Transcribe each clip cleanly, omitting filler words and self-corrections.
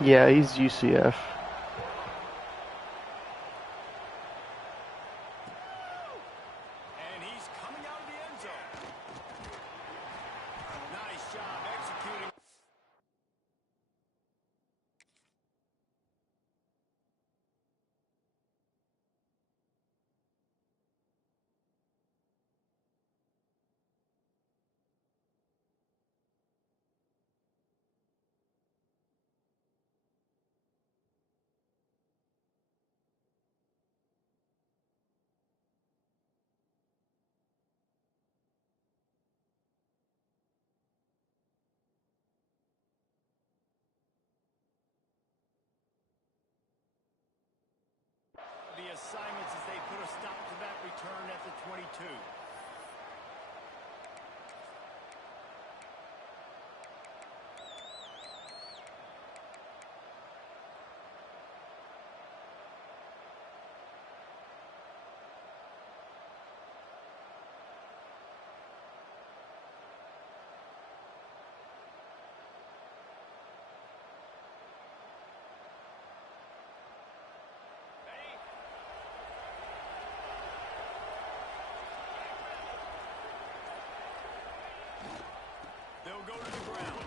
Yeah, he's UCF. And he's coming out of the end zone. Nice job executing. The assignments as they put a stop to that return at the 22. They'll go to the ground.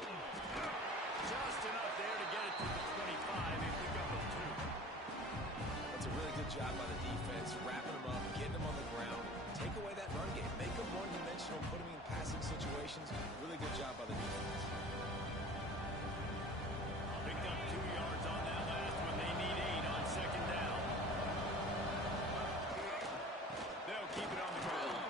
Just enough there to get it to the 25 and pick up a 2. That's a really good job by the defense, wrapping them up, getting them on the ground. Take away that run game. Make them one-dimensional, put them in passing situations. Really good job by the defense. Picked up 2 yards on that last one. They need 8 on second down. They'll keep it on the ground.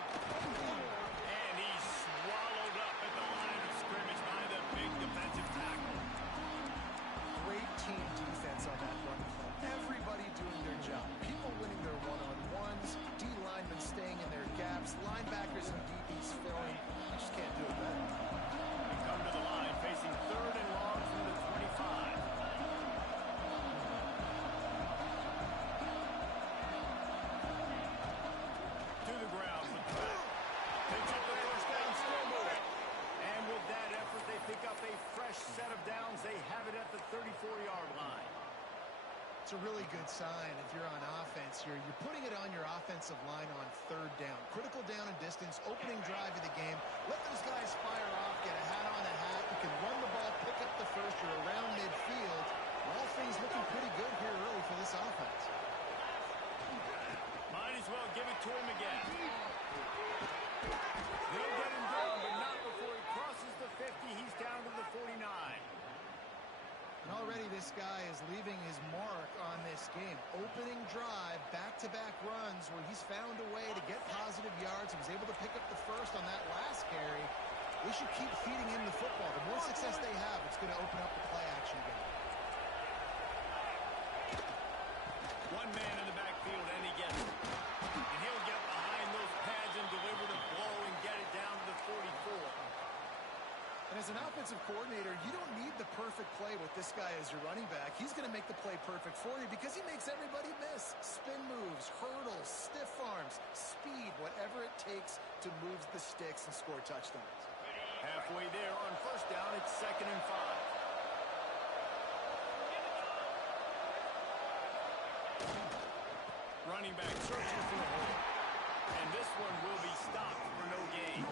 And he's swallowed up at the line of scrimmage by the big defensive tackle. Great team defense on that run play. Everybody doing their job. People winning their one-on-ones, D linemen staying in their gaps, linebackers and DBs filling. You just can't do it better. They come to the line facing 3rd and long from the 25. To the ground with Pratt. Picks up the first down, still moving. And with that effort, they pick up a fresh set of downs. They have it at the 34-yard line. It's a really good sign if you're on offense here. You're putting it on your offensive line on 3rd down. Critical down and distance, opening drive of the game. Let those guys fire off, get a hat on a hat. You can run the ball, pick up the first. You're around midfield. All things looking pretty good here early for this offense. Might as well give it to him again. They'll get him down, but not before he crosses the 50. He's down to the 49. And already this guy is leaving his mark on this game. Opening drive, back-to-back runs where he's found a way to get positive yards. He was able to pick up the first on that last carry. They should keep feeding him the football. The more success they have, it's going to open up the play-action game. One man in the backfield, and he gets it. And he'll get behind those pads and deliver the blow and get it down to the 44. And as an offensive coordinator, you don't need the perfect play with this guy as your running back. He's going to make the play perfect for you because he makes everybody miss. Spin moves, hurdles, stiff arms, speed, whatever it takes to move the sticks and score touchdowns. Halfway there on first down, it's 2nd and 5. Running back searching for a hole. And this one will be stopped for no gain.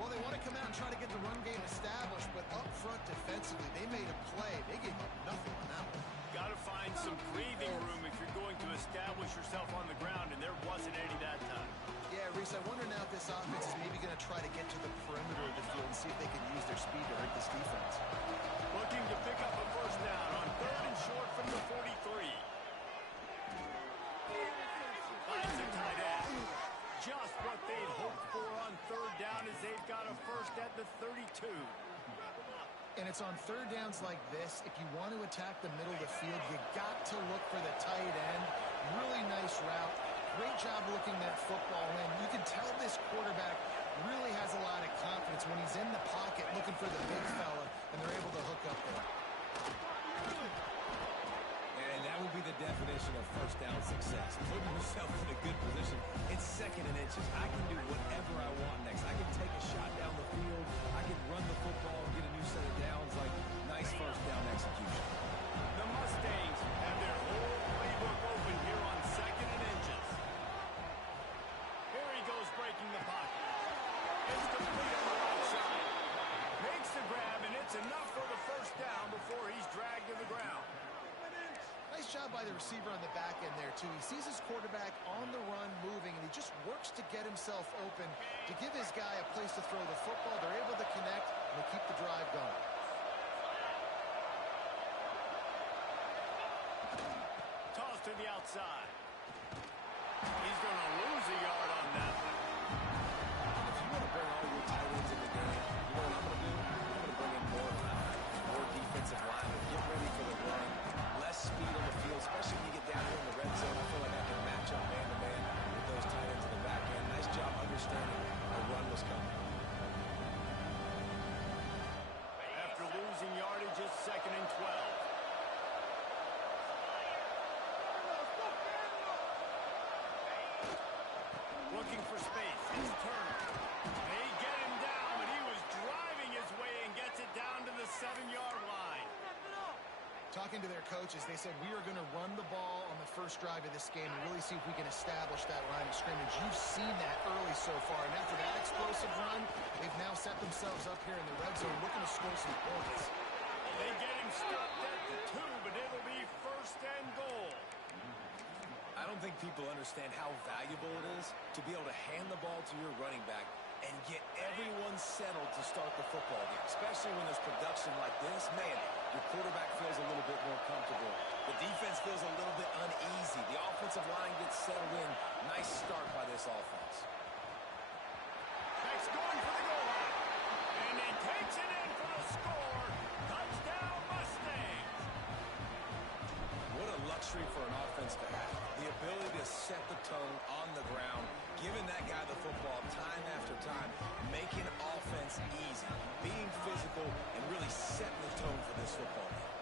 Well, they want to come out and try to get the run game established, but up front defensively, they made a play. They gave up nothing on that one. Got to find some breathing room if you're going to establish yourself on the ground, and there wasn't any that time. Yeah, Reese, I wonder now if this offense is maybe going to try to get to the perimeter of the field and see if they can use their speed to hurt this defense. Looking to pick up a first down on 3rd and short from the 43. Finds a tight end. Just what they'd hoped for on 3rd down as they've got a first at the 32. And it's on 3rd downs like this. If you want to attack the middle of the field, you got to look for the tight end. Really nice route. Great job looking that football in. You can tell this quarterback really has a lot of confidence when he's in the pocket looking for the big fella, and they're able to hook up there. And that would be the definition of first down success. Putting yourself in a good position. It's 2nd and inches. I can do whatever I want next. I can take a shot down the field. I can run the football and get a new set of downs. Like, nice first down execution. by the receiver on the back end there, too. He sees his quarterback on the run moving, and he just works to get himself open to give his guy a place to throw the football. They're able to connect, and they keep the drive going. Toss to the outside. He's going to lose a yard on that one. If you want to bring all your tight ends in the game, you know what I'm going to do? I'm going to bring in more defensive linemen. Get ready for the run. Less speed on the field, especially when you get down here in the red zone. I feel like I can match up man-to-man with those tight ends in the back end. Nice job understanding the run was coming. After losing yardage, it's 2nd and 12. Looking for space. It's Turner. They get him down, but he was driving his way and gets it down to the 7-yard line. Talking to their coaches, they said, we are going to run the ball on the first drive of this game and really see if we can establish that line of scrimmage. You've seen that early so far, and after that explosive run, they've now set themselves up here in the red zone looking to score some points. They get him stopped at the 2, but it'll be 1st and goal. I don't think people understand how valuable it is to be able to hand the ball to your running back and get everyone settled to start the football game, especially when there's production like this. Man, your quarterback feels a little bit more comfortable. The defense feels a little bit uneasy. The offensive line gets settled in. Nice start by this offense. Next going for the goal line. And he takes it in for the score. Touchdown, Mustangs. What a luxury for an offense to have. The ability to set the tone on the ground, giving that guy the football time after time, making offense easy, being physical, and really setting the tone for this football game.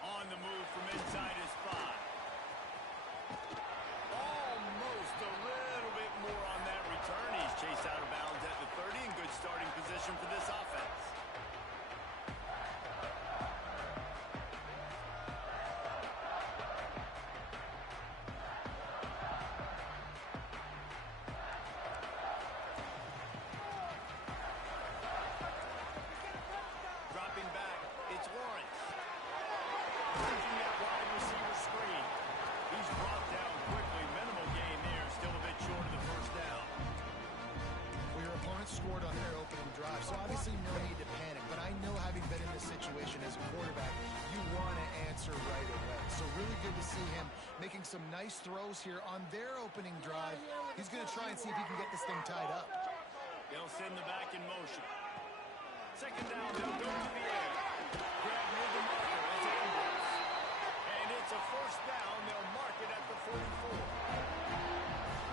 On the move from inside his 5. Almost a little bit more on that return. He's chased out of bounds at the 30 in good starting position for this offense. Dropping back, it's Lawrence. Taking that wide receiver screen. He's brought down quickly. Minimal gain there. Still a bit short of the 1st down. Well, your opponent scored on their opening drive, so obviously no need to panic. But I know, having been in this situation as a quarterback, you want to answer right away. So really good to see him making some nice throws here on their opening drive. He's going to try and see if he can get this thing tied up. They'll send the back in motion. 2nd down, they'll go to the air. Grab near the marker as Ambrose. And it's a 1st down. They'll mark it at the 44.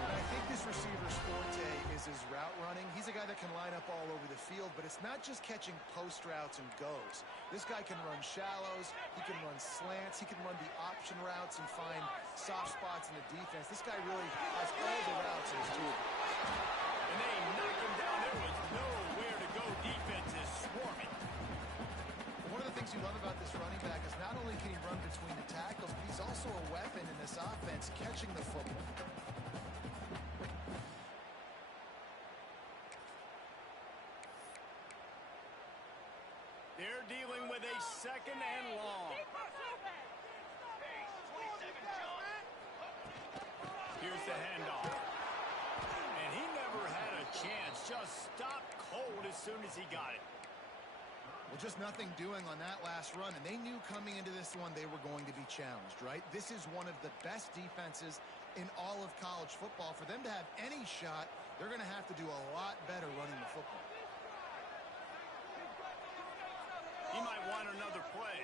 And I think this receiver's forte is his route running. He's a guy that can line up all over the field, but it's not just catching post routes and goes. This guy can run shallows, he can run slants, he can run the option routes and find soft spots in the defense. This guy really has all the routes in his toolbox. And they knock him down. There was nowhere to go. Defense is swarming. One of the things you love about this running back is not only can he run between the tackles, but he's also a weapon in this offense, catching the football. They're dealing with a 2nd and long. Here's the handoff. And he never had a chance. Just stopped cold as soon as he got it. Well, just nothing doing on that last run, and they knew coming into this one they were going to be challenged, right? This is one of the best defenses in all of college football. For them to have any shot, they're going to have to do a lot better running the football. He might want another play.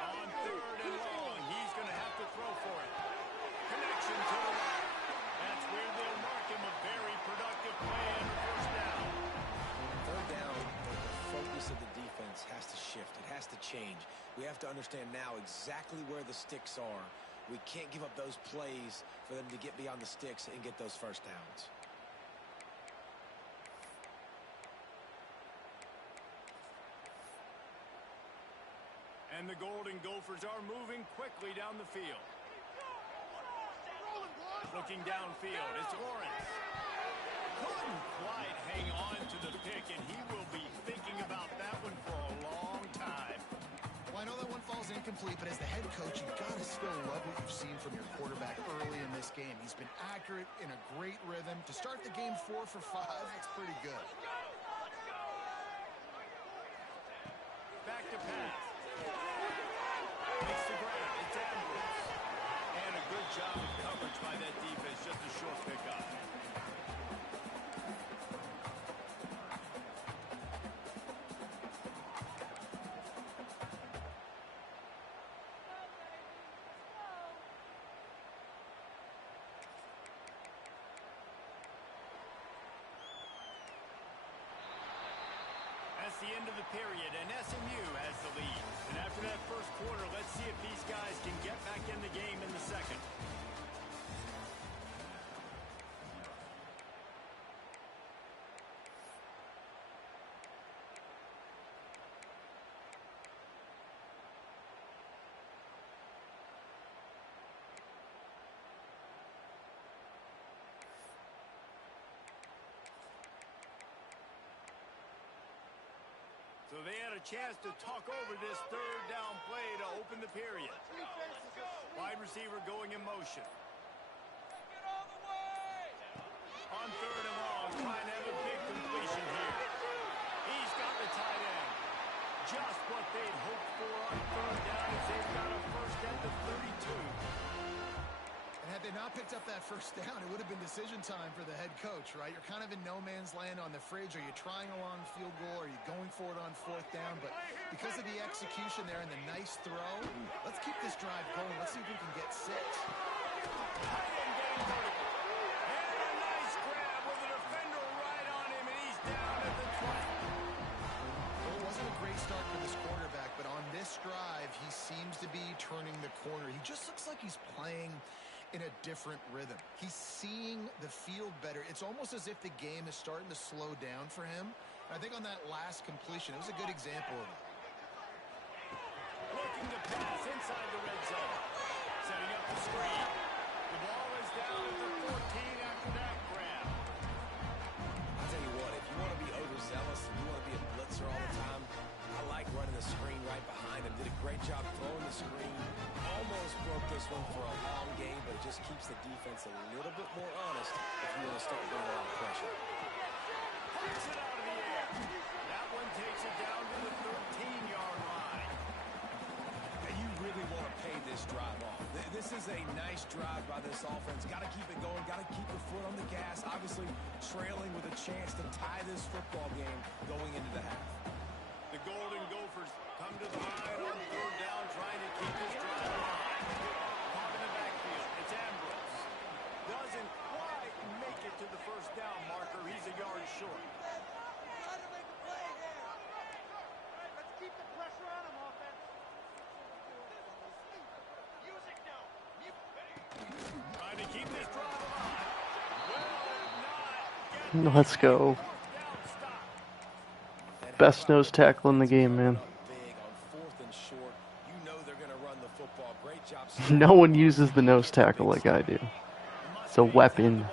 On 3rd and long, he's going to have to throw for it. Connection to the right. That's where they'll mark him. A very productive play and a 1st down. 3rd down, the focus of the defense has to shift. It has to change. We have to understand now exactly where the sticks are. We can't give up those plays for them to get beyond the sticks and get those 1st downs. And the Golden Gophers are moving quickly down the field. Looking downfield, it's Lawrence. Couldn't quite hang on to the pick, and he will be thinking about that one for a long time. Well, I know that one falls incomplete, but as the head coach, you've got to still love what you've seen from your quarterback early in this game. He's been accurate, in a great rhythm. To start the game 4 for 5, that's pretty good. Back to pass. Makes the grab. It's Ambrose. And a good job of coverage by that defense. Just a short pickup. That's the end of the period, and SMU has the lead. And after that first quarter, let's see if these guys can get back in the game in the second. So they had a chance to talk over this third down play to open the period. Wide receiver going in motion. On third and long, trying to have a big completion here. He's got the tight end. Just what they'd hoped for on third down as they've got a first at the 32. And had they not picked up that first down, it would have been decision time for the head coach, right? You're kind of in no man's land on the fridge. Are you trying a long field goal? Are you going for it on fourth down? But because of the execution there and the nice throw, let's keep this drive going. Let's see if we can get 6. Tight end getting vertical. And a nice grab with a defender right on him, and he's down at the 20. Well, it wasn't a great start for this quarterback, but on this drive, he seems to be turning the corner. He just looks like he's playing in a different rhythm. He's seeing the field better. It's almost as if the game is starting to slow down for him. I think on that last completion, it was a good example of it. Looking to pass inside the red zone. Setting up the screen. The ball is down at the 14 after that grab. I'll tell you what, if you want to be overzealous and you want to be a blitzer all the time, I like running the screen right behind him. Did a great job throwing the screen. Almost broke this one for a long game, but it just keeps the defense a little bit more honest if you want to start getting a lot of pressure. Puts it out of the air. That one takes it down to the 13-yard line. And you really want to pay this drive off. This is a nice drive by this offense. Got to keep it going. Got to keep your foot on the gas. Obviously, trailing with a chance to tie this football game going into the half. The Golden Gophers come to the line on third down, trying to keep this drive alive. Caught in the backfield. It's Ambrose. Doesn't quite make it to the first down marker. He's a yard short. Trying to make a play here. Let's keep the pressure on him, offense. Music now. Trying to keep this drive alive. Will not get Let's go. Best nose tackle in the game, man. No one uses the nose tackle like I do. It's a weapon. How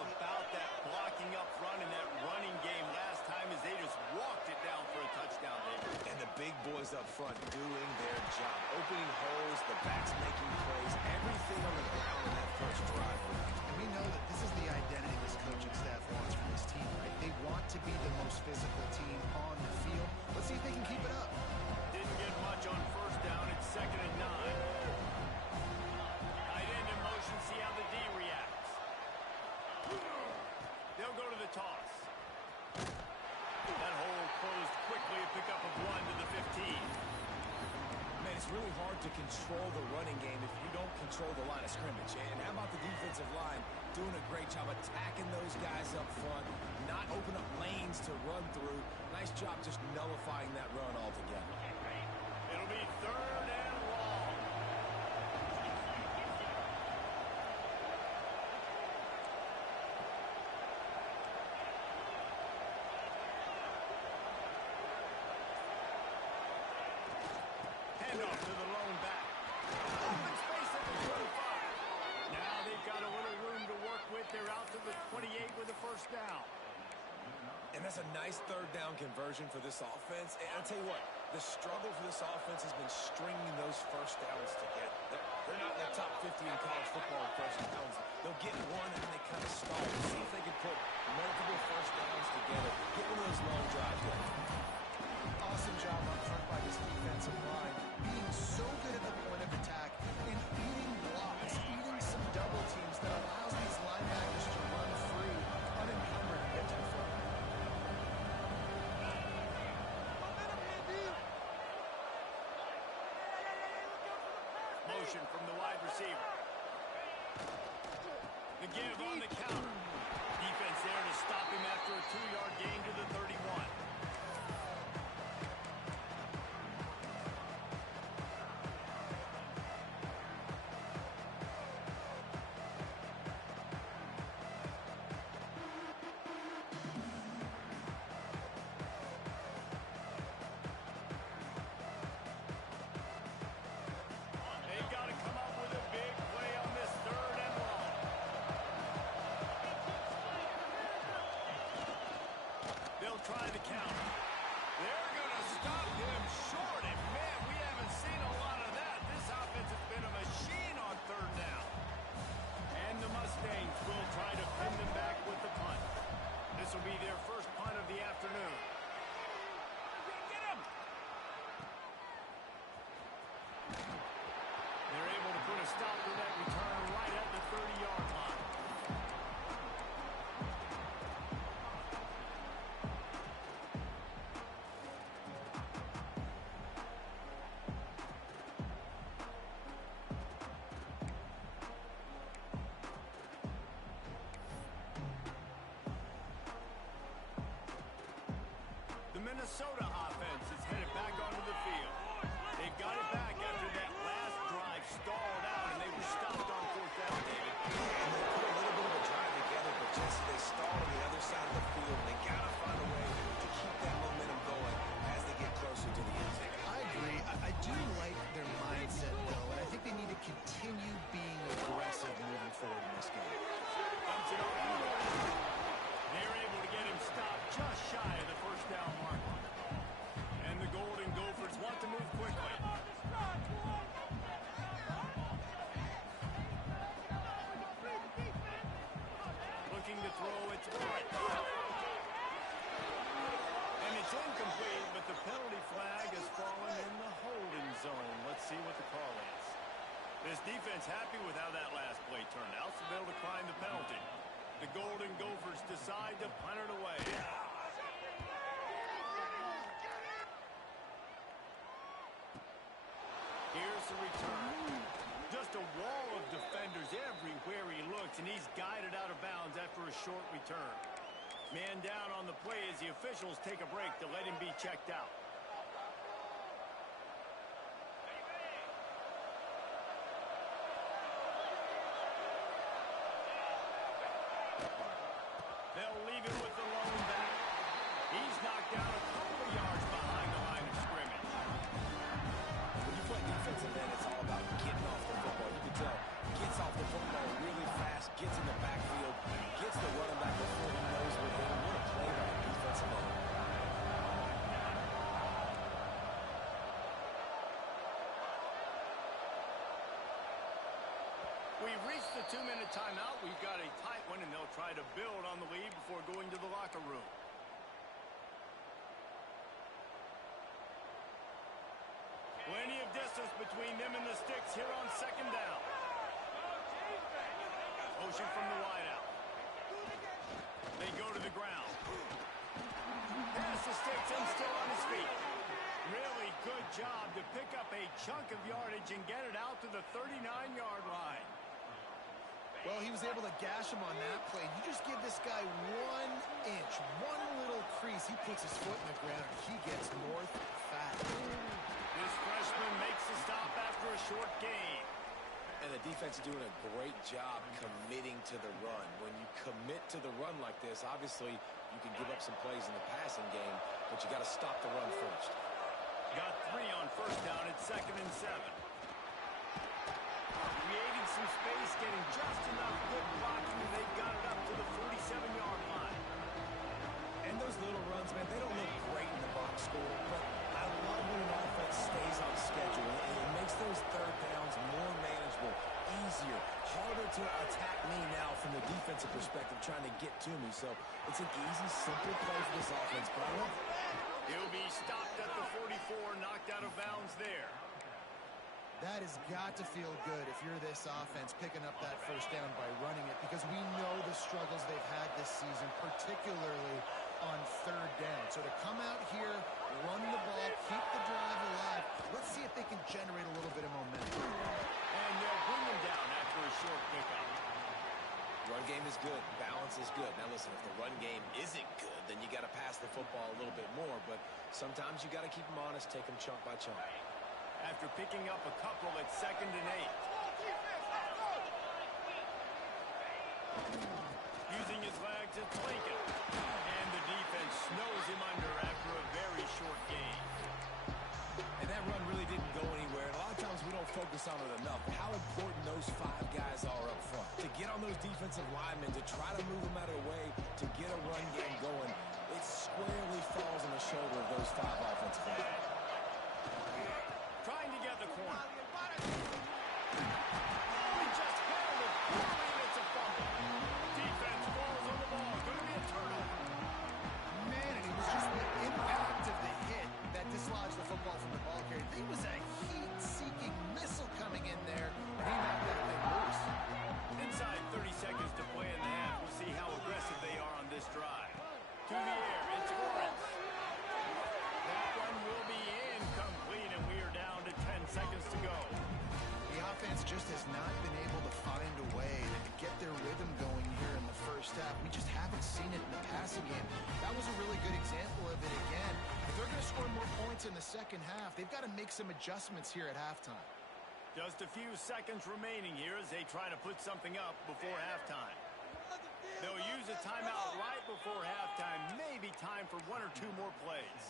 about that blocking up front in that running game last time as they just walked it down for a touchdown, David? And the big boys up front doing their job. Opening holes, the backs making plays, everything on the ground in that first drive. And we know that this is the identity this coaching staff wants from this team, right? They want to be the most physical team on the field. Let's see if they can keep it up. Didn't get much on first down. It's 2nd and 9. Tight end in motion. See how the D reacts. They'll go to the toss. That hole closed quickly. A pickup of 1 to the 15. Man, it's really hard to control the running game if you don't control the line of scrimmage. And how about the defensive line doing a great job attacking those guys up front, not open up lanes to run through. Nice job just nullifying that run altogether. It'll be 3rd and long. Handoff to the lone back. Open space at the 25. Now they've got a little room to work with That's a nice third down conversion for this offense. And I'll tell you what, the struggle for this offense has been stringing those first downs together. They're not in the top 50 in college football in first downs. They'll get one and then they kind of stall. See if they can put multiple first downs together. Get one of those long drives going. Awesome job up front by this defensive line. Being so good at the point of attack and eating blocks, eating some double teams that allows these linebackers to run free, unencumbered, and get to the football. Motion from the wide receiver. The give on the counter. Defense there to stop him after a 2-yard gain to the 31. They've got to come up with a big play on this 3rd and long. They'll try the counter. They're going to stop him short. And, man, we haven't seen a lot of that. This offense has been a machine on 3rd down. And the Mustangs will try to pin them back with the punt. This will be their first punt of the afternoon. Get him! They're able to put a stop to that return right at the 30-yard line. The Minnesota offense is headed back onto the field. They've got it back after that last drive stalled out, and they were stopped on 4th down, David. And they put a little bit of a drive together, but Jesse, they stalled on the other side of the field, and they got to find a way to keep that momentum going as they get closer to the end zone. I agree. I do like their mindset, though, and I think they need to continue being aggressive moving forward in this game. Dumps it over the middle. They're able to get him stopped just shy of the 1st down mark. And the Golden Gophers want to move quickly. Looking to throw, it's right. And it's incomplete, but the penalty flag has fallen in the holding zone. Let's see what the call is. This defense happy with how that last play turned out, so they'll decline the penalty. The Golden Gophers decide to punt it away. Here's the return. Just a wall of defenders everywhere he looks, and he's guided out of bounds after a short return. Man down on the play as the officials take a break to let him be checked out. They'll leave it with the lone back. He's knocked down a couple of yards behind the line of scrimmage. When you play defensive end, it's all about getting off the football. You can tell, gets off the football really fast, gets in the backfield, gets the running back before he knows what they want to play by the defensive end. We've reached the 2-minute timeout. We've got a tight one, and they'll try to build on the lead before going to the locker room. Plenty of distance between them and the sticks here on 2nd down. Motion from the wideout. They go to the ground. Pass the sticks and still on his feet. Really good job to pick up a chunk of yardage and get it out to the 39-yard line. Well, he was able to gash him on that play. You just give this guy 1 inch, one little crease. He puts his foot in the ground, and he gets north fast. This freshman makes the stop after a short gain. And the defense is doing a great job committing to the run. When you commit to the run like this, obviously you can give up some plays in the passing game, but you got to stop the run first. Got 3 on 1st down at 2nd and 7. Creating some space, getting just enough good blocking. They've got it up to the 47-yard line. And those little runs, man, they don't look great in the box score, but I love when an offense stays on schedule. It makes those third downs more manageable, easier, harder to attack me now from the defensive perspective trying to get to me. So it's an easy, simple play for this offense, but I love it. He'll be stopped at the 44, knocked out of bounds there. That has got to feel good if you're this offense picking up that first down by running it, because we know the struggles they've had this season, particularly on third down. So to come out here, run the ball, keep the drive alive, let's see if they can generate a little bit of momentum. And they'll bring him down after a short pickup. Run game is good. Balance is good. Now listen, if the run game isn't good, then you got to pass the football a little bit more. But sometimes you got to keep them honest, take them chunk by chunk. After picking up a couple at 2nd and 8. Using his legs, it's Lincoln. And the defense snows him under after a very short gain. And that run really didn't go anywhere. And a lot of times we don't focus on it enough. How important those 5 guys are up front. To get on those defensive linemen, to try to move them out of the way, to get a run game going, it squarely falls on the shoulder of those 5 offensive linemen. Trying to get the corner. He just held it poorly, and it's a fumble. Defense falls on the ball. Going to be a turnover. Man, and it was just the impact of the hit that dislodged the football from the ball carrier. There was a heat-seeking missile coming in there, and he knocked that thing loose. Inside 30 seconds to play in the half. We'll see how aggressive they are on this drive. To the air, it's Lawrence. That one will be incomplete, and we are down to 10 seconds to go. The offense just has not been able to find a way to get their rhythm going here in the first half. We just haven't seen it in the passing game. That was a really good example of it again. If they're going to score more points in the second half, they've got to make some adjustments here at halftime. Just a few seconds remaining here as they try to put something up before halftime. They'll use a timeout right before halftime. Maybe time for 1 or 2 more plays.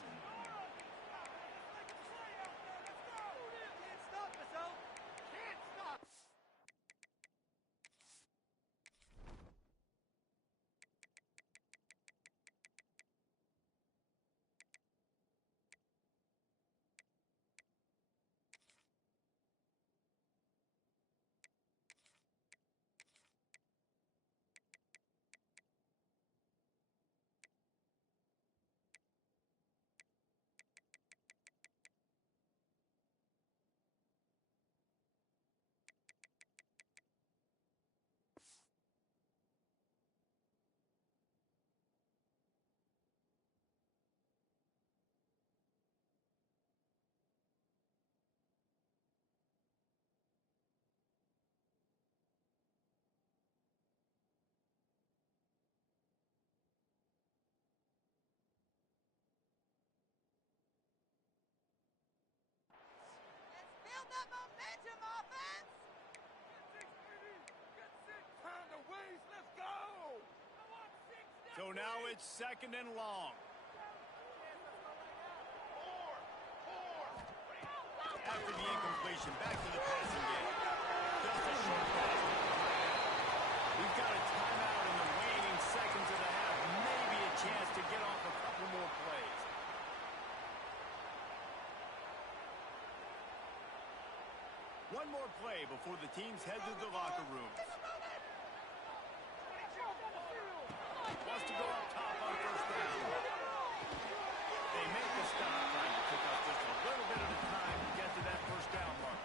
Build that momentum, offense! Time to waste, let's go! So now it's 2nd and long. After the incompletion, back to the passing game. Just a short pass. We've got a timeout in the waning seconds of the half. Maybe a chance to get off a couple more plays. One more play before the teams head to the locker rooms. Wants to go up top on first down. They make the stop, trying to pick up just a little bit of the time to get to that first down mark.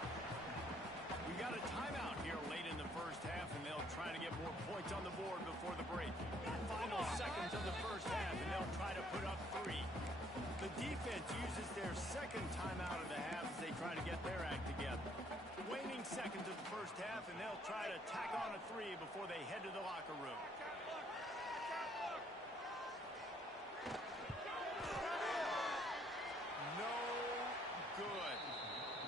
We got a timeout here late in the first half, and they'll try to get more points on the board before the break. Final seconds of the first half, and they'll try to put up 3. The defense uses their second timeout of the half as they try to get their act together. Waning seconds of the first half, and they'll try to tack on a 3 before they head to the locker room. No good.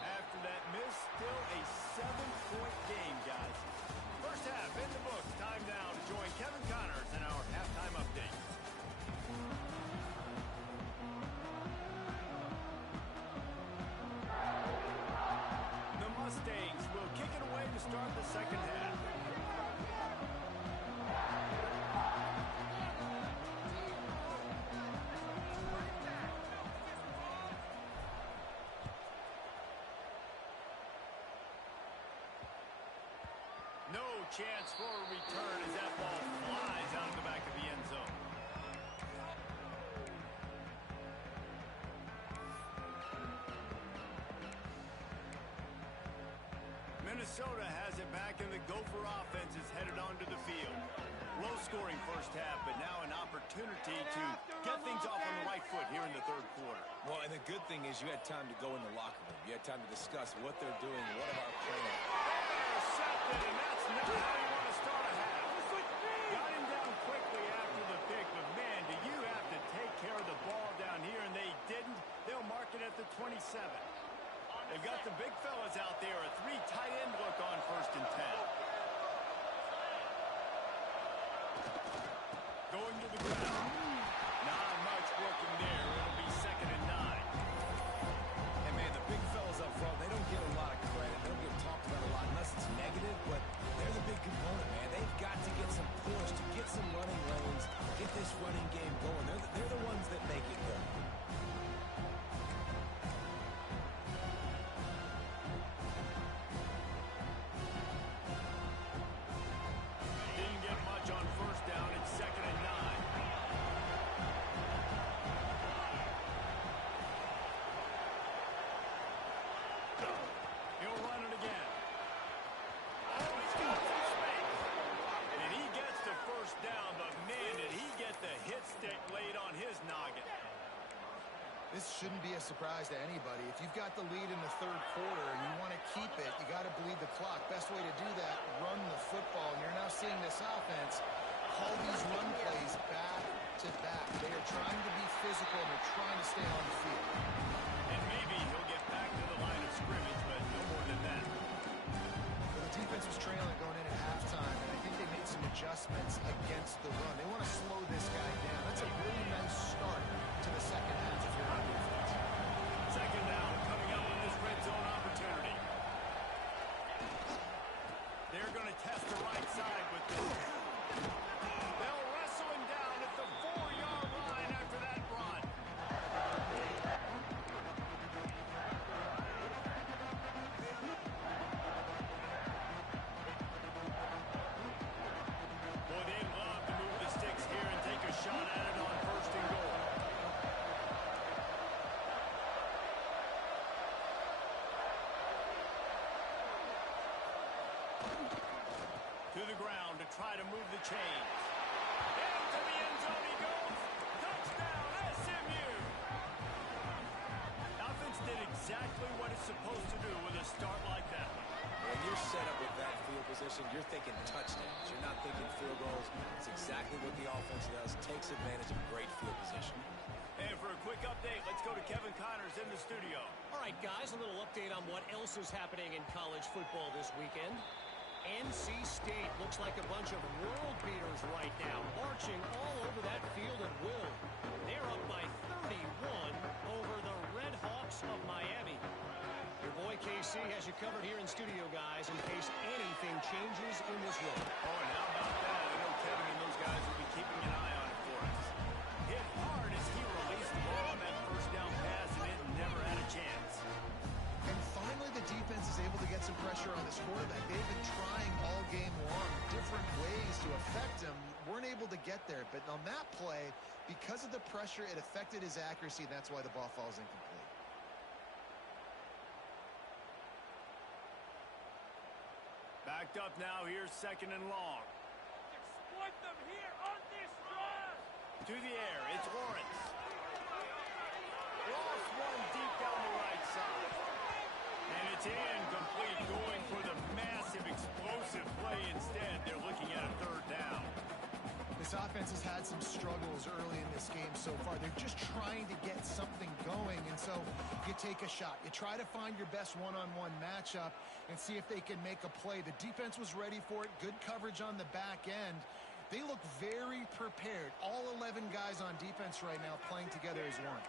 After that miss, still a 7-point game, guys. First half in the books. Time now to join Kevin Connors in our halftime update. The Mustangs will kick it away to start the second half. No chance for a return as that ball flies out of the back of the end zone. Minnesota has it back, and the Gopher offense is headed onto the field. Low-scoring first half, but now an opportunity to get things off on the right foot here in the third quarter. Well, and the good thing is you had time to go in the locker room. You had time to discuss what they're doing, what of our plan. Intercepted, and that's not how you want to start a half. Got him down quickly after the pick, but man, do you have to take care of the ball down here, and they didn't. They'll mark it at the 27. They've got the big fellas out there, a 3 tight end look on 1st and 10. Going to the ground. Not much working there. It'll be 2nd and 9. And man, the big fellas up front, they don't get a lot of credit. They don't get talked about a lot unless it's negative, but they're the big component, man. They've got to get some push, to get some running lanes, get this running game going. They're the ones that make it go. Didn't get much on 1st down. It's 2nd and 9. He'll run it again. Oh, he's got some space. And he gets the 1st down, but man, did he get the hit stick laid on his noggin. This shouldn't be a surprise to anybody. If you've got the lead in the third quarter and you want to keep it, you got to bleed the clock. Best way to do that, run the football. And you're now seeing this offense call these run plays back to back. They are trying to be physical and they're trying to stay on the field. And maybe he'll get back to the line of scrimmage, but no more than that. Well, the defense was trailing going in at halftime, and I think they made some adjustments against the run. They want to slow this guy down. That's a really nice start to the second half if you're on defense. 2nd down coming up in this red zone opportunity. They're going to test the right side with this. They'll wrestle him down at the 4-yard line after that run. Boy, they'd love to move the sticks here and take a shot at it on 1st and goal. To the ground to try to move the chains. Into the end zone he goes. Touchdown, SMU. Offense did exactly what it's supposed to do with a start like that. When you're set up with that field position, you're thinking touchdowns. You're not thinking field goals. It's exactly what the offense does. Takes advantage of great field position. And for a quick update, let's go to Kevin Connors in the studio. All right, guys, a little update on what else is happening in college football this weekend. NC State looks like a bunch of world beaters right now, marching all over that field at will. They're up by 31 over the Red Hawks of Miami. Your boy KC has you covered here in studio, guys, in case anything changes in this one. Oh, and how about that? I know Kevin and those guys will be keeping an eye on it for us. Hit hard as he released the ball on that 1st down pass, and it never had a chance. And finally, the defense is able to get some pressure on this quarterback. They've been trying all game long different ways to affect him. Weren't able to get there. But on that play, because of the pressure, it affected his accuracy, and that's why the ball falls incomplete. Backed up now. Here's 2nd and long. Exploit them here on this drive. To the air. It's Lawrence. Lost one deep down the right side. And it's incomplete, going for the massive explosive play instead. They're looking at a 3rd down. This offense has had some struggles early in this game so far. They're just trying to get something going, and so you take a shot. You try to find your best one-on-one matchup and see if they can make a play. The defense was ready for it. Good coverage on the back end. They look very prepared. All 11 guys on defense right now playing together as one.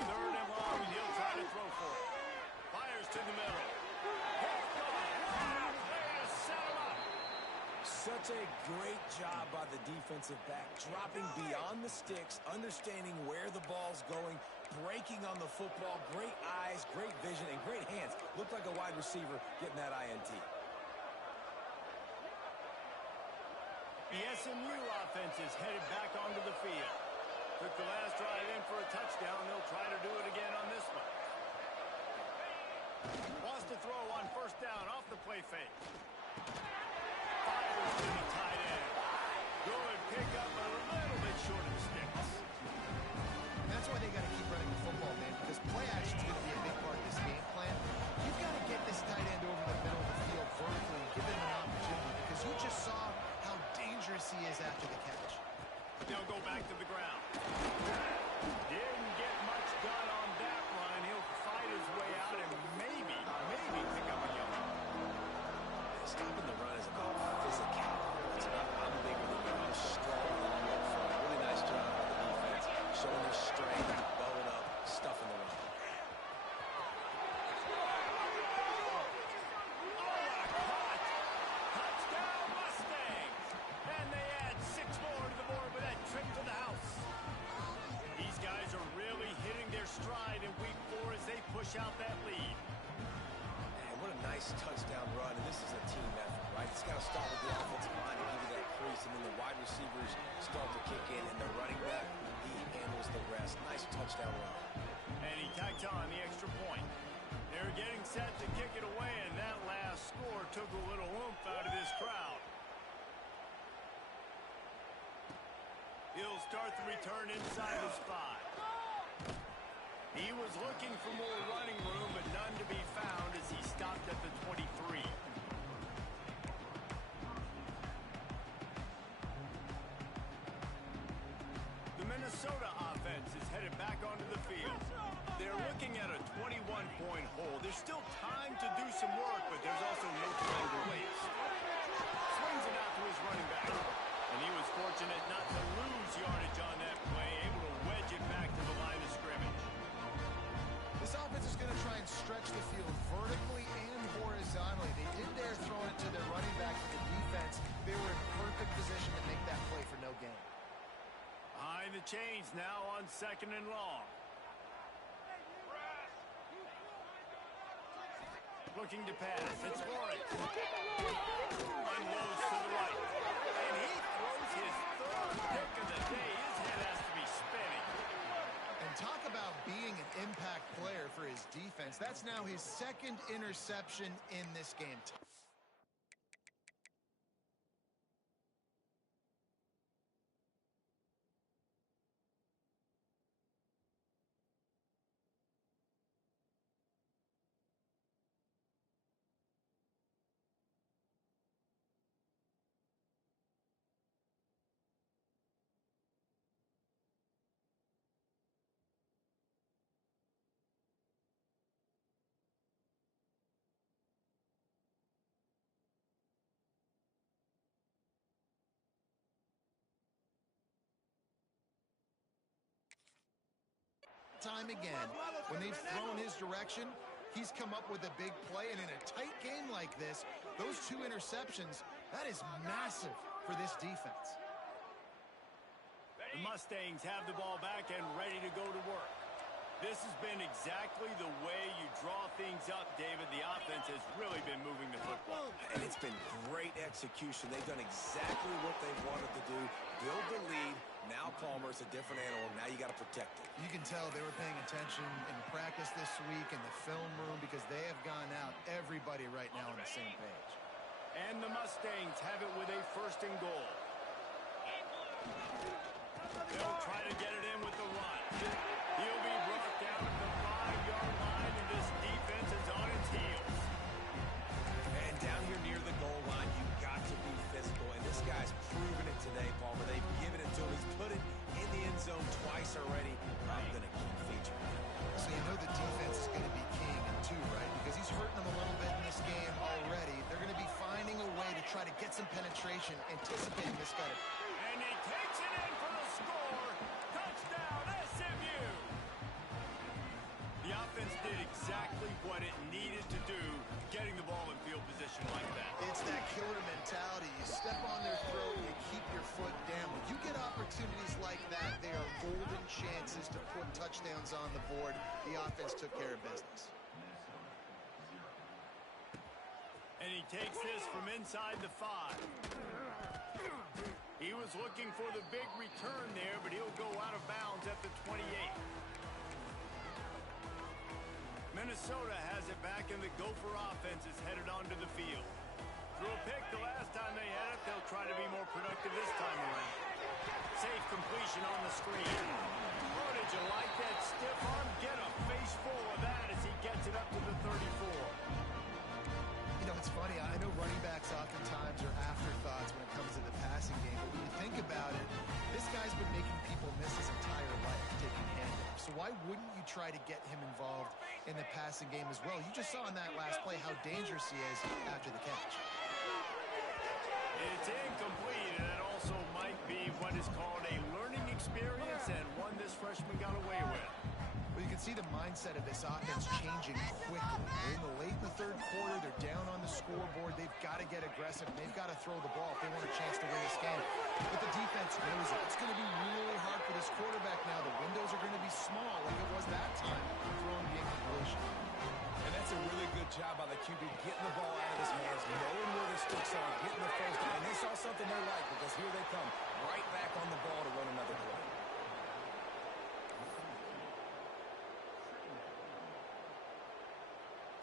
3rd and long, and he'll try to throw for it. Fires to the middle. Such a great job by the defensive back, dropping beyond the sticks, understanding where the ball's going, breaking on the football, great eyes, great vision, and great hands. Looked like a wide receiver getting that INT. The SMU offense is headed back onto the field. Took the last drive in for a touchdown. They'll try to do it again on this one. Wants to throw on first down off the play fake. Fires to the tight end. Good pickup, a little bit short of the sticks. That's why they got to keep running the football, man, because play action is going to be a big part of this game plan. You've got to get this tight end over the middle of the field vertically and give him an opportunity, because you just saw how dangerous he is after the catch. They'll go back to the ground. Didn't get much done on that run. He'll fight his way out and maybe pick up a yellow. Stopping the run is about physicality. It's about I'm bigger than you. I'm strong than you up front. Really nice job by the defense. Showing their strength, bowing up, stuffing the run. Touchdown Mustangs! And they add 6 more to the board with that trip to the house. These guys are really hitting their stride in week 4 as they push out that lead. Man, what a nice touchdown run, and this is a team effort, right? It's got to start with the offensive line and give you that crease, and then the wide receivers start to kick in, and the running back, he handles the rest. Nice touchdown run. And he tacked on the extra point. They're getting set to kick it away, and that last score took a little oomph out of this crowd. He'll start the return inside his 5. He was looking for more running room, but none to be found as he stopped at the 23. The Minnesota offense is headed back onto the field. They're looking at a 21-point hole. There's still time to do some work, but there's also no time to waste. Swings it out to his running back. And he was fortunate not to lose yardage on that play, able to wedge it back to the line of scrimmage. This offense is going to try and stretch the field vertically and horizontally. They did there throwing it to their running back for the defense. They were in perfect position to make that play for no gain. Behind the chains now on 2nd and long. Looking to pass. It's Lawrence. Unloads to the right. And he throws his 3rd pick of the day. His head has to be spinning. And talk about being an impact player for his defense. That's now his 2nd interception in this game. Time again, when they've thrown his direction, he's come up with a big play, and in a tight game like this, those 2 interceptions, that is massive for this defense. The Mustangs have the ball back and ready to go to work. This has been exactly the way you draw things up, David. The offense has really been moving the football. And it's been great execution. They've done exactly what they wanted to do. Build the lead. Now Palmer's a different animal. Now you got to protect it. You can tell they were paying attention in practice this week in the film room, because they have gone out, everybody right now on the same page. And the Mustangs have it with a 1st and goal. They'll try to get it in with the run. He'll be brought down at the 5-yard line, and this defense is on its heels. And down here near the goal line, you've got to be physical. And this guy's proven it today, Palmer. They've given it to him. He's put it in the end zone twice already. I'm going to keep featuring him. So you know the defense is going to be keying him too, right? Because he's hurting them a little bit in this game already. They're going to be finding a way to try to get some penetration, anticipating this guy. And he takes it in for the score. Touchdown, SMU. The offense did exactly what it needed to do, getting the ball in field position like that. It's that killer mentality. You step on their throat, you keep your foot down. When you get opportunities like that, they are golden chances to put touchdowns on the board. The offense took care of business. And he takes this from inside the 5. He was looking for the big return there, but he'll go out of bounds at the 28. Minnesota has it back, and the Gopher offense is headed onto the field. Threw a pick the last time they had it. They'll try to be more productive this time around. Safe completion on the screen. Oh, did you like that stiff arm? Get a face full of that as he gets it up to the 34. You know, it's funny. I know running backs oftentimes are afterthoughts when it comes to the passing game. But when you think about it, this guy's been making people miss his entire life taking handoffs. So why wouldn't you try to get him involved in the passing game as well? You just saw in that last play how dangerous he is after the catch. It's incomplete, and it also might be what is called a learning experience, and one this freshman got away with. Well, you can see the mindset of this offense changing quickly. Late in the third quarter, they're down on the scoreboard. They've got to get aggressive, and they've got to throw the ball if they want a chance to win this game. But the defense knows it. It's going to be really hard for this quarterback now. The windows are going to be small like it was that time throwing the incompletion. And that's a really good job by the QB getting the ball out of his hands, knowing where the sticks are, getting the first down. And they saw something they like because here they come right back on the ball to run another play.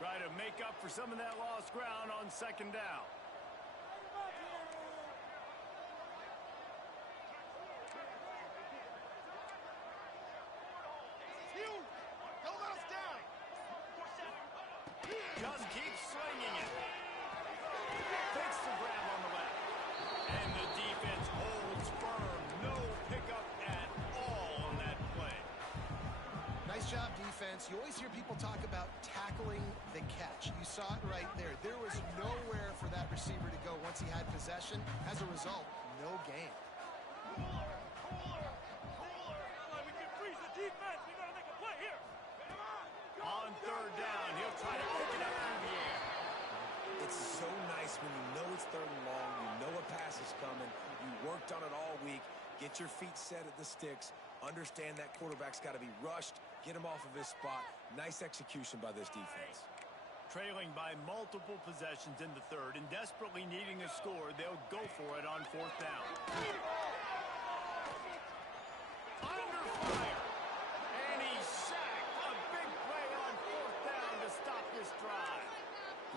Try to make up for some of that lost ground on second down. Don't let us down. Just keeps slinging it. Takes the grab on the left. And the defense holds firm. No pickup at all on that play. Nice job, defense. You always hear people talk about tackling the catch. You saw it right there. There was nowhere for that receiver to go once he had possession. As a result, no gain. We can freeze the defense. We gotta make a play here. On third down, he'll try to pick it up through the air. It's so nice when you know it's third and long, you know a pass is coming, you worked on it all week, get your feet set at the sticks, understand that quarterback's got to be rushed, get him off of his spot. Nice execution by this defense. Trailing by multiple possessions in the third and desperately needing a score, they'll go for it on fourth down. Under fire. And he's sacked. A big play on fourth down to stop this drive.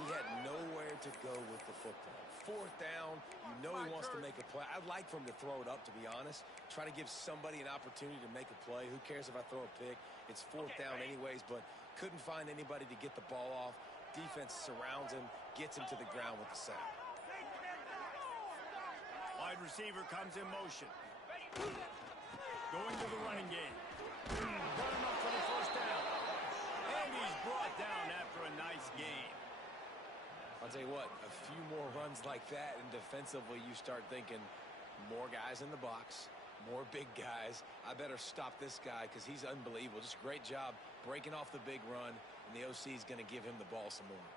He had nowhere to go with the football. Fourth down, you know he wants to make a play. I'd like for him to throw it up, to be honest. Try to give somebody an opportunity to make a play. Who cares if I throw a pick? It's fourth down anyways, but couldn't find anybody to get the ball off. Defense surrounds him, gets him to the ground with the sack. Wide receiver comes in motion. Going to the running game. Got him up for the first down. And he's brought down after a nice game. I'll tell you what, a few more runs like that, and defensively you start thinking more guys in the box, more big guys. I better stop this guy because he's unbelievable. Just a great job breaking off the big run, and the OC is going to give him the ball some more.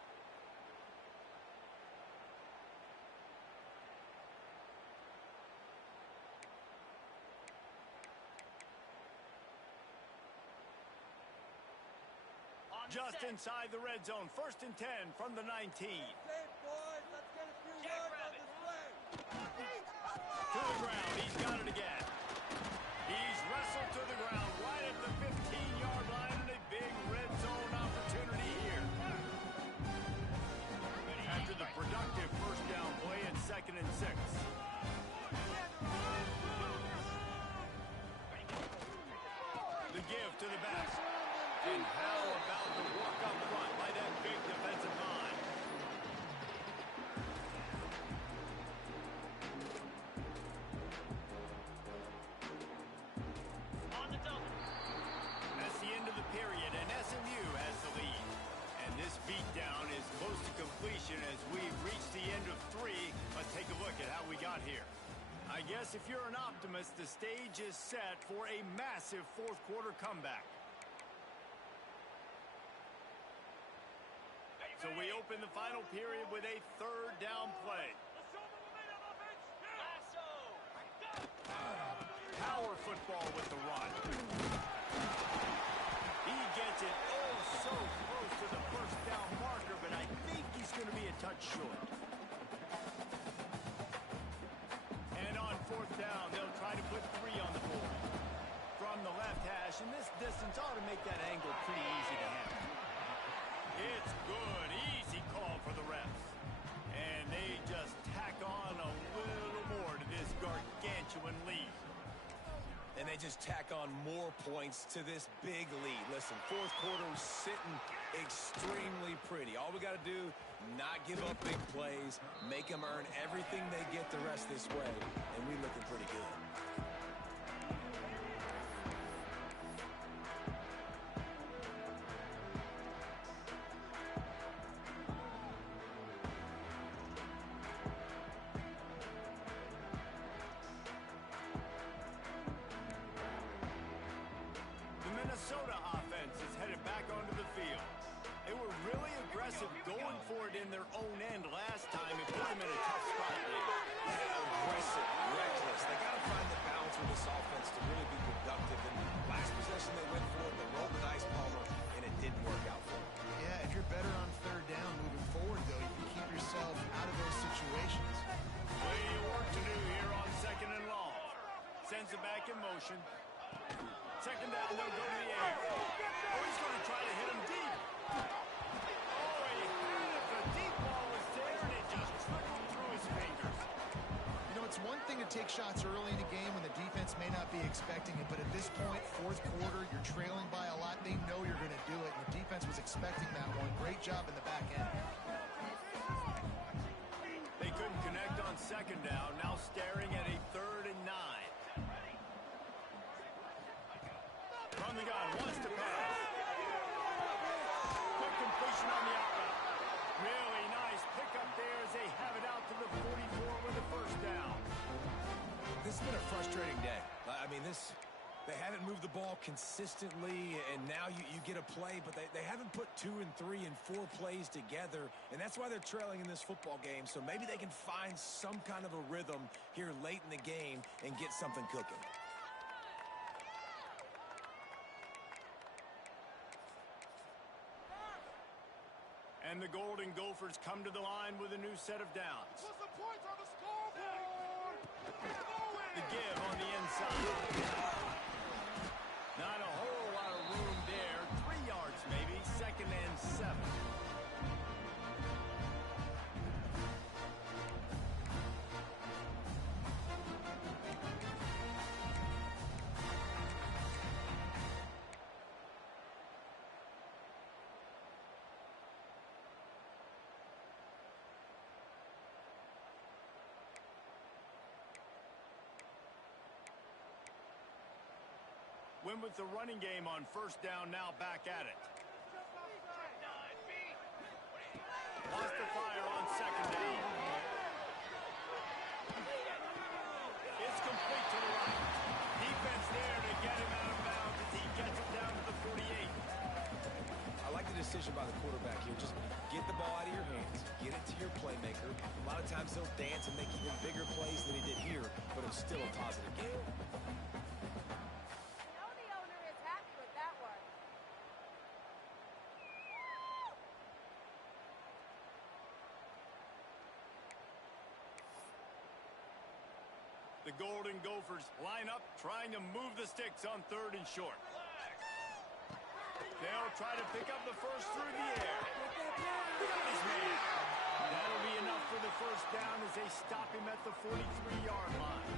Just inside the red zone. 1st and 10 from the 19. Hey, boys, let's get a few yards on this play. To the ground. He's got it again. He's wrestled to the ground right at the 15-yard line, and a big red zone opportunity here. After the productive first down play at 2nd and 6. The give to the back. And how about the work up front by that big defensive line? On the double. That's the end of the period, and SMU has the lead. And this beatdown is close to completion as we've reached the end of 3. Let's take a look at how we got here. I guess if you're an optimist, the stage is set for a massive fourth quarter comeback. So we open the final period with a third down play. Power football with the run. He gets it oh so close to the first down marker, but I think he's going to be a touch short. And on fourth down, they'll try to put 3 on the board. From the left hash, and this distance ought to make that angle pretty easy to handle. It's good. Easy call for the refs. And they just tack on a little more to this gargantuan lead. And they just tack on more points to this big lead. Listen, fourth quarter was sitting extremely pretty. All we got to do, not give up big plays, make them earn everything they get the rest this way, and we're looking pretty good. Minnesota offense is headed back onto the field. They were really aggressive going for it in their own end last time. It put them in a tough spot. Aggressive, reckless. They got to find the balance with this offense to really be productive. And last possession they went for it, they rolled the dice, Palmer, and it didn't work out for them. Yeah, if you're better on third down moving forward, though, you can keep yourself out of those situations. Plenty of work to do here on second and long. Sends it back in motion. Second down, they'll go to the air. Oh, he's going to try to hit him deep. Oh, he had it. The deep ball was there, and it just trickled through his fingers. You know, it's one thing to take shots early in a game when the defense may not be expecting it, but at this point, fourth quarter, you're trailing by a lot. They know you're going to do it, and the defense was expecting that one. Great job in the back end. They couldn't connect on second down, now staring at a 3rd and 9. From the gun, wants to pass. Quick completion on the out route. Really nice pickup there as they have it out to the 44 with the first down. This has been a frustrating day. I mean, they haven't moved the ball consistently, and now you get a play, but they haven't put 2 and 3 and 4 plays together, and that's why they're trailing in this football game. So maybe they can find some kind of a rhythm here late in the game and get something cooking. And the Golden Gophers come to the line with a new set of downs. Put some points on the scoreboard! The give on the inside. Not a whole lot of room there. 3 yards maybe. 2nd and 7. Win with the running game on first down, now back at it. Lost the fire on second down. It's complete to the right. Defense there to get him out of bounds as he gets it down to the 48. I like the decision by the quarterback here. Just get the ball out of your hands, get it to your playmaker. A lot of times he'll dance and make even bigger plays than he did here, but it's still a positive game. The Golden Gophers line up, trying to move the sticks on 3rd and short. They'll try to pick up the first through the air. He got his man. That'll be enough for the first down as they stop him at the 43-yard line.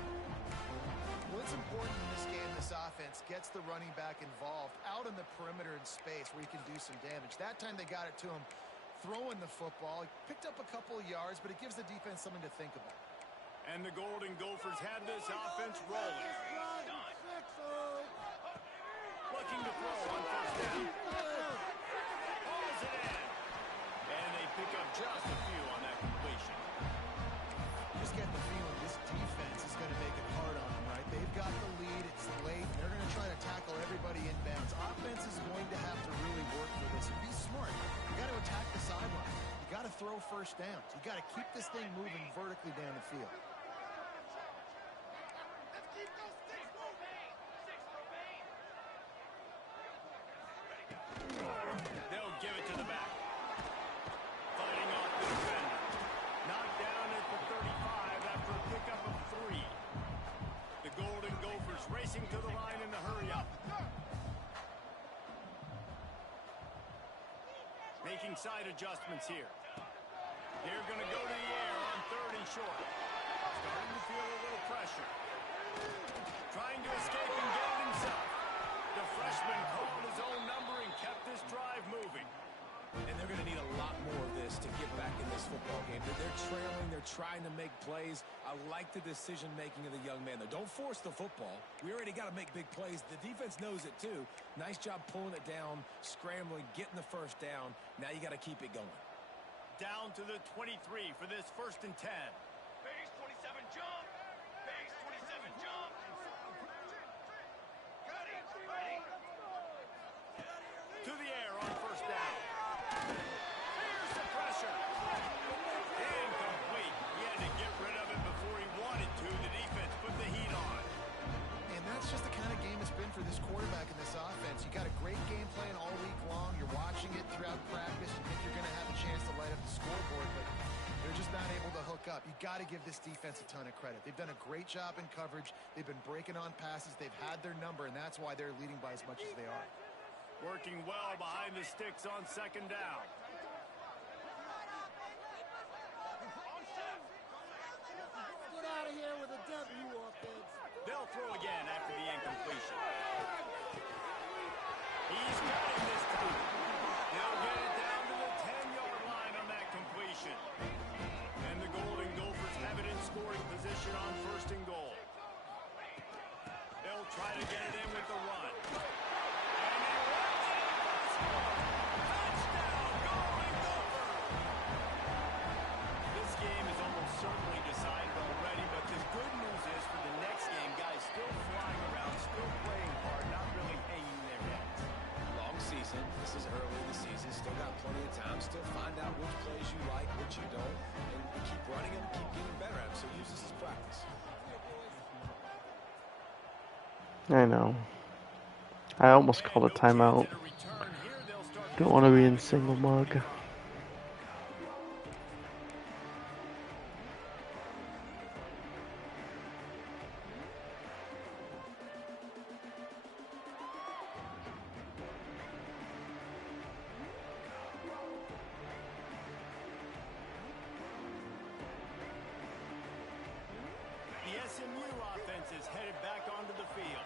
What's important in this game, this offense gets the running back involved out in the perimeter in space where he can do some damage. That time they got it to him throwing the football. He picked up a couple of yards, but it gives the defense something to think about. And the Golden Gophers have this offense rolling. Looking to throw on first down. Pulls it in. And they pick up just a few on that completion. Just getting the feeling this defense is going to make it hard on them, right? They've got the lead. It's late. They're going to try to tackle everybody inbounds. Offense is going to have to really work for this and be smart. You got to attack the sideline. You got to throw first downs. You got to keep this thing moving vertically down the field. making side adjustments here. They're going to go to the air on 3rd and short. Starting to feel a little pressure. Trying to escape and get it himself. The freshman called his own number and kept this drive moving. And they're going to need a lot more of this to get back in this football game. They're trailing. They're trying to make plays. I like the decision-making of the young man, though. Don't force the football. We already got to make big plays. The defense knows it, too. Nice job pulling it down, scrambling, getting the first down. Now you got to keep it going. Down to the 23 for this 1st and 10. Base 27 jump. Base 27 jump. Got it. Ready. To the air on 1st down. Here's the pressure. Incomplete. He had to get rid of it before he wanted to. The defense put the heat on. And that's just the kind of game it's been for this quarterback and this offense. You got a great game plan all week long. You're watching it throughout practice. You think you're going to have a chance to light up the scoreboard, but they're just not able to hook up. You got to give this defense a ton of credit. They've done a great job in coverage. They've been breaking on passes. They've had their number, and that's why they're leading by as much as they are. Working well behind the sticks on 2nd down. Get out of here with a W, offense. They'll throw again after the incompletion. He's got it this time. They'll get it down to the 10-yard line on that completion. And the Golden Gophers have it in scoring position on 1st and goal. They'll try to get it in with the run. And he runs it and touchdown, Golden Gophers! This game is almost certainly decided already, but the good news is for the next game, guys still flying around, still playing hard, not really hanging their heads. Long season. This is early in the season. Still got plenty of time. Still find out which plays you like, which you don't. And keep running them, keep getting better at them. So use this as practice. I know. I almost called a timeout. Don't want to be in single mug. The SMU offense is headed back onto the field.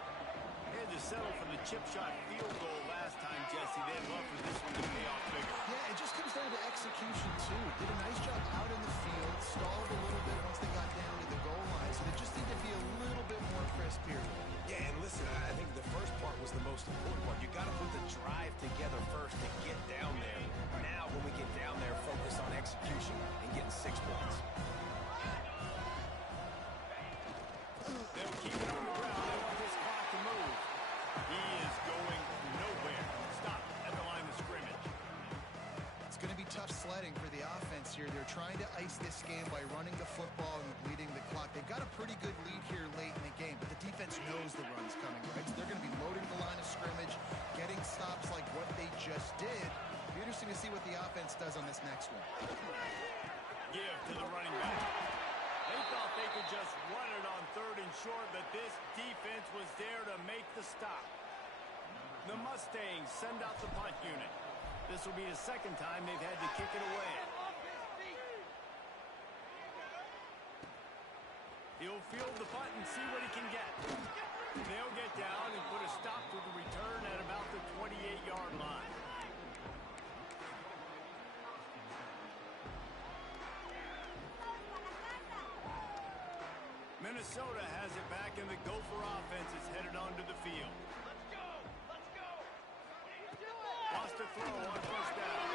They had to settle for the chip shot field goal last time, Jesse. They'd love for this one to pay off bigger. Yeah, it just comes down to execution, too. Did a nice job out in the field, stalled a little bit once they got down to the goal line, so they just need to be a little bit more crisp here. Yeah, and listen, I think the first part was the most important part. You got to put the drive together first to get down there. Now, when we get down there, focus on execution and getting 6 points. They'll keep it on the ground. They want this clock to move. He is going nowhere. Stop at the line of scrimmage. It's going to be tough sledding for the offense here. They're trying to ice this game by running the football and leading the clock. They've got a pretty good lead here late in the game, but the defense knows the run's coming, right? So they're going to be loading the line of scrimmage, getting stops like what they just did. It'll be interesting to see what the offense does on this next one. Give to the running back. They thought they could just run it on 3rd and short, but this defense was there to make the stop. The Mustangs send out the punt unit. This will be the 2nd time they've had to kick it away. He'll field the punt and see what he can get. They'll get down and put a stop to the return at about the 28-yard line. Minnesota has it back, and the Gopher offense is headed onto the field. Let's go. Let's go. Lost a throw on 1st down.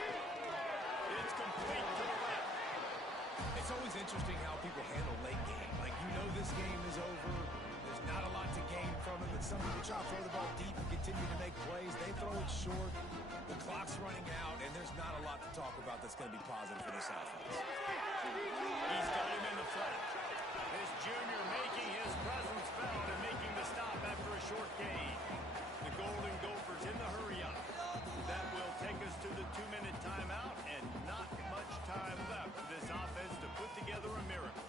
It's complete to the left. It's always interesting how people handle late game. Like, you know this game is over. There's not a lot to gain from it, but some people try to throw the ball deep and continue to make plays. They throw it short. The clock's running out, and there's not a lot to talk about that's going to be positive for this offense. He's got him in the flat. This junior making his presence felt and making the stop after a short gain. The Golden Gophers in the hurry-up. That will take us to the 2-minute timeout, and not much time left for this offense to put together a miracle.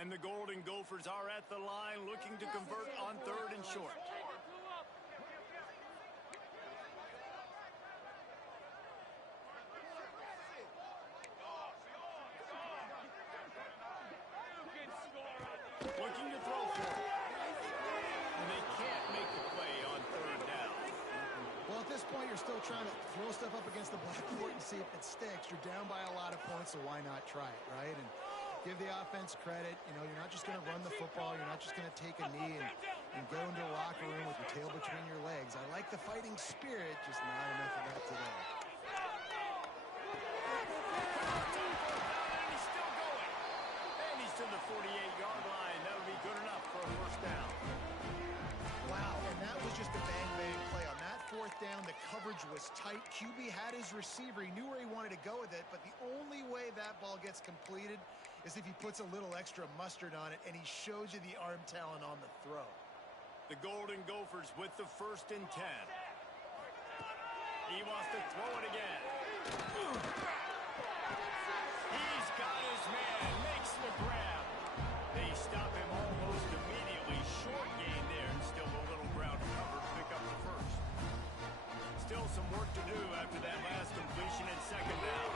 And the Golden Gophers are at the line looking to convert on 3rd and short. Looking to throw for it. And they can't make the play on 3rd down. Well, at this point, you're still trying to throw stuff up against the blackboard and see if it sticks. You're down by a lot of points, so why not try it, right? And give the offense credit. You know, you're not just going to run the football. You're not just going to take a knee and go into a locker room with your tail between your legs. I like the fighting spirit, just not enough of that today. And he's still going. And he's to the 48-yard line. That'll be good enough for a 1st down. Wow, and that was just a bang-bang play. On that 4th down, the coverage was tight. QB had his receiver. He knew where he wanted to go with it, but the only way that ball gets completed is if he puts a little extra mustard on it, and he shows you the arm talent on the throw. The Golden Gophers with the 1st and 10. He wants to throw it again. He's got his man. Makes the grab. They stop him almost immediately. Short gain there. Still a little ground cover. Pick up the 1st. Still some work to do after that last completion and 2nd down.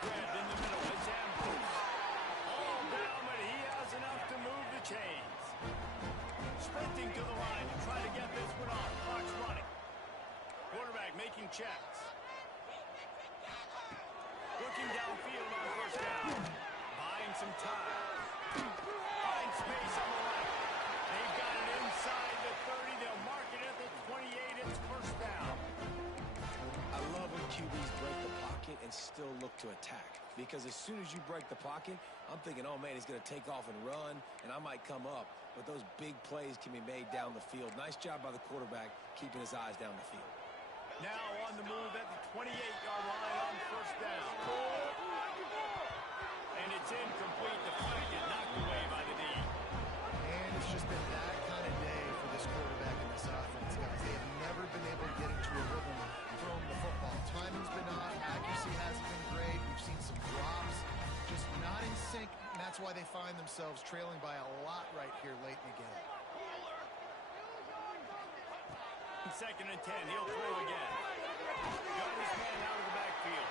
Grabbed in the middle. It's Ambrose. All down, but he has enough to move the chains. Sprinting to the line to try to get this one off. Clock's running. Quarterback making checks. Looking downfield on 1st down. Buying some time. Finds space on the right. They've got it inside the 30. They'll mark it at the 28. It's 1st down. I love when QBs break the pocket and still look to attack. Because as soon as you break the pocket, I'm thinking, oh, man, he's going to take off and run, and I might come up. But those big plays can be made down the field. Nice job by the quarterback keeping his eyes down the field. Now on the move at the 28-yard line on 1st down. And it's incomplete. The fight is knocked away by the knee. And it's just been that kind of day for this quarterback and this offense, guys. They have never been able to get into a rhythm throwing the football. Timing's been off. Accuracy hasn't been great. We've seen some drops. Just not in sync, and that's why they find themselves trailing by a lot right here late in the game. 2nd and 10. He'll throw again. Got his man out of the backfield.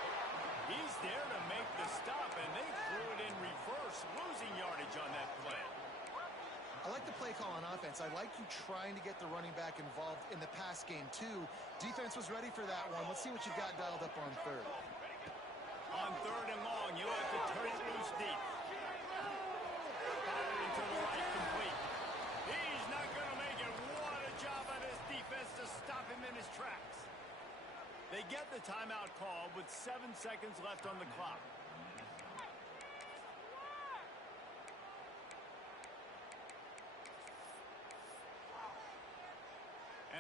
He's there to make the stop, and they threw it in reverse, losing yardage on that play. I like the play call on offense. I like you trying to get the running back involved in the pass game, too. Defense was ready for that one. Let's see what you've got dialed up on 3rd. On 3rd and long, you'll have to turn it loose deep. Fired into the right, complete. He's not going to make it. What a job by this defense to stop him in his tracks. They get the timeout call with 7 seconds left on the clock.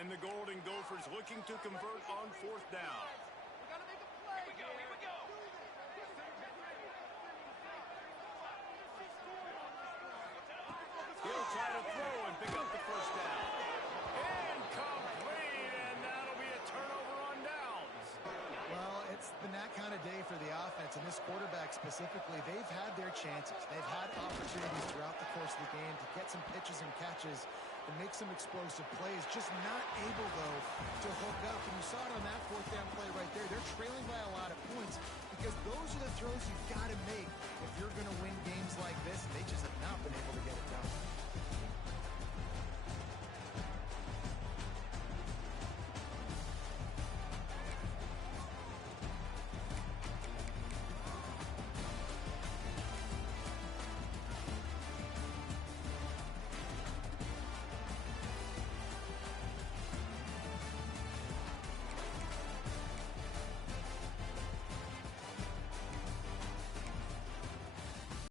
And the Golden Gophers looking to convert on 4th down. We gotta make a play. Here we go. He'll try to throw and pick up the 1st down. Incomplete, and that'll be a turnover on downs. Well, it's been that kind of day for the offense, and this quarterback specifically, they've had their chances. They've had opportunities throughout the course of the game to get some pitches and catches and make some explosive plays, just not able, though, to hook up. And you saw it on that 4th down play right there. They're trailing by a lot of points because those are the throws you've got to make if you're going to win